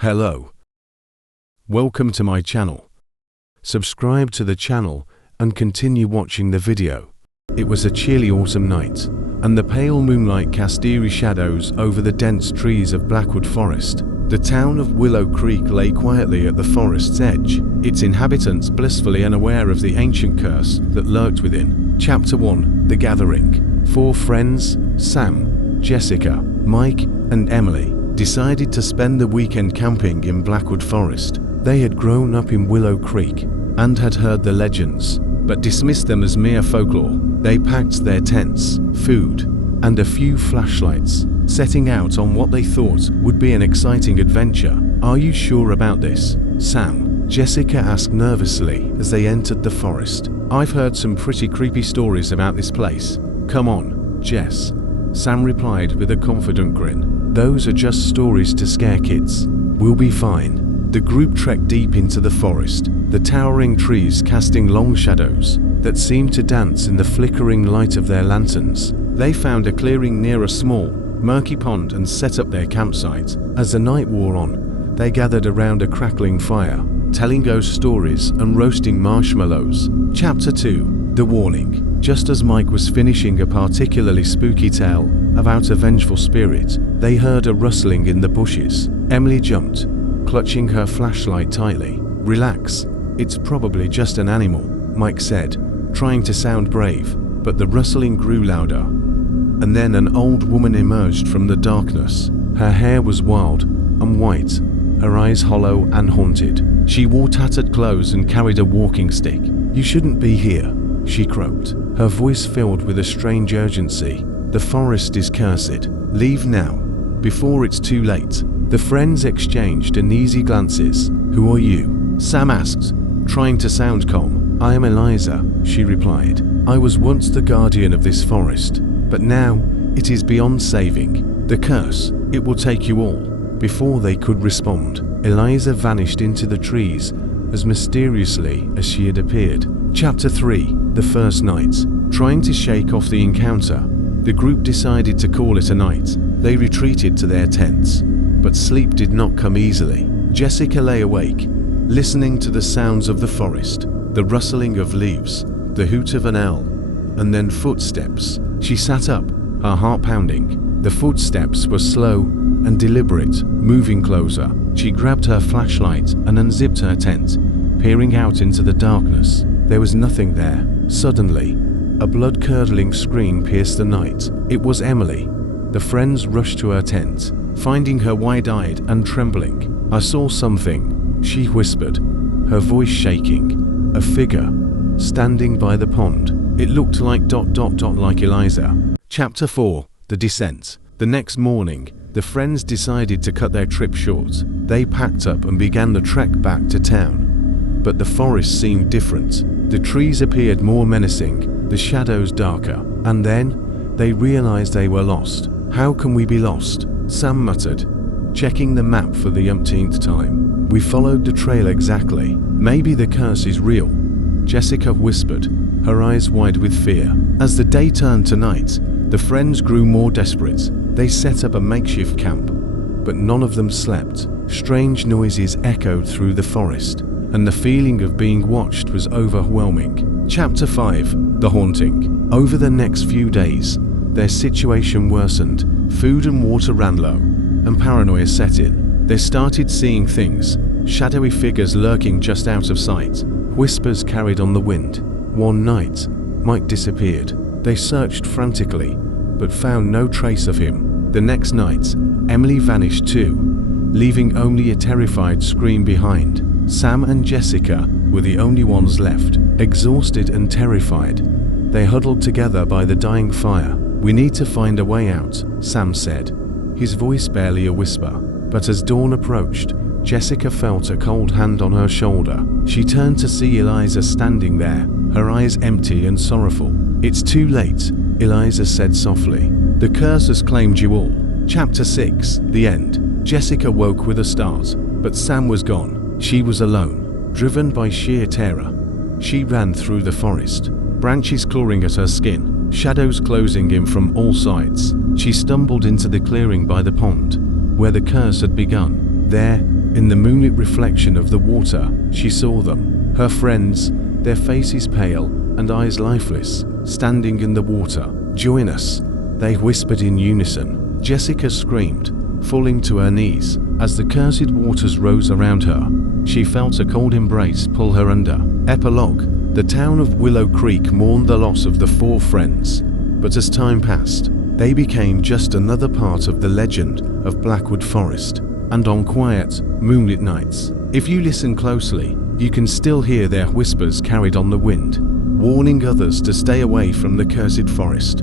Hello. Welcome to my channel. Subscribe to the channel and continue watching the video. It was a chilly autumn night, and the pale moonlight cast eerie shadows over the dense trees of Blackwood Forest. The town of Willow Creek lay quietly at the forest's edge, its inhabitants blissfully unaware of the ancient curse that lurked within. Chapter 1: The Gathering. Four friends, Sam, Jessica, Mike, and Emily, decided to spend the weekend camping in Blackwood Forest. They had grown up in Willow Creek and had heard the legends, but dismissed them as mere folklore. They packed their tents, food, and a few flashlights, setting out on what they thought would be an exciting adventure. "Are you sure about this, Sam?" Jessica asked nervously as they entered the forest. "I've heard some pretty creepy stories about this place." "Come on, Jess," Sam replied with a confident grin. "Those are just stories to scare kids. We'll be fine." The group trekked deep into the forest, the towering trees casting long shadows that seemed to dance in the flickering light of their lanterns. They found a clearing near a small, murky pond and set up their campsite. As the night wore on, they gathered around a crackling fire, telling ghost stories and roasting marshmallows. Chapter 2: The Warning. Just as Mike was finishing a particularly spooky tale about a vengeful spirit, they heard a rustling in the bushes. Emily jumped, clutching her flashlight tightly. "Relax, it's probably just an animal," Mike said, trying to sound brave, but the rustling grew louder. And then an old woman emerged from the darkness. Her hair was wild and white, her eyes hollow and haunted. She wore tattered clothes and carried a walking stick. "You shouldn't be here," she croaked, her voice filled with a strange urgency. "The forest is cursed. Leave now, before it's too late." The friends exchanged uneasy glances. "Who are you?" Sam asked, trying to sound calm. "I am Eliza," she replied. "I was once the guardian of this forest, but now it is beyond saving. The curse, it will take you all." Before they could respond, Eliza vanished into the trees as mysteriously as she had appeared. Chapter 3: The First Night. Trying to shake off the encounter, the group decided to call it a night. They retreated to their tents, but sleep did not come easily. Jessica lay awake, listening to the sounds of the forest, the rustling of leaves, the hoot of an owl, and then footsteps. She sat up, her heart pounding. The footsteps were slow and deliberate, moving closer. She grabbed her flashlight and unzipped her tent, peering out into the darkness. There was nothing there. Suddenly, a blood-curdling scream pierced the night. It was Emily. The friends rushed to her tent, finding her wide-eyed and trembling. "I saw something," she whispered, her voice shaking. "A figure, standing by the pond. It looked like ... like Eliza." Chapter 4: The Descent. The next morning, the friends decided to cut their trip short. They packed up and began the trek back to town. But the forest seemed different. The trees appeared more menacing, the shadows darker, and then they realized they were lost. "How can we be lost?" Sam muttered, checking the map for the umpteenth time. "We followed the trail exactly. Maybe the curse is real," Jessica whispered, her eyes wide with fear. As the day turned to night, the friends grew more desperate. They set up a makeshift camp, but none of them slept. Strange noises echoed through the forest, and the feeling of being watched was overwhelming. Chapter 5: The Haunting. Over the next few days, their situation worsened. Food and water ran low, and paranoia set in. They started seeing things, shadowy figures lurking just out of sight. Whispers carried on the wind. One night, Mike disappeared. They searched frantically, but found no trace of him. The next night, Emily vanished too, leaving only a terrified scream behind. Sam and Jessica were the only ones left. Exhausted and terrified, they huddled together by the dying fire. "We need to find a way out," Sam said, his voice barely a whisper. But as dawn approached, Jessica felt a cold hand on her shoulder. She turned to see Eliza standing there, her eyes empty and sorrowful. "It's too late," Eliza said softly. "The curse has claimed you all." Chapter 6: The End. Jessica woke with a start, but Sam was gone. She was alone. Driven by sheer terror, she ran through the forest, branches clawing at her skin, shadows closing in from all sides. She stumbled into the clearing by the pond, where the curse had begun. There, In the moonlit reflection of the water, she saw them, her friends, their faces pale and eyes lifeless, standing in the water. "Join us," they whispered in unison. Jessica screamed, falling to her knees. As the cursed waters rose around her, she felt a cold embrace pull her under. Epilogue. The town of Willow Creek mourned the loss of the four friends, but as time passed, they became just another part of the legend of Blackwood Forest. And on quiet, moonlit nights, if you listen closely, you can still hear their whispers carried on the wind, warning others to stay away from the cursed forest.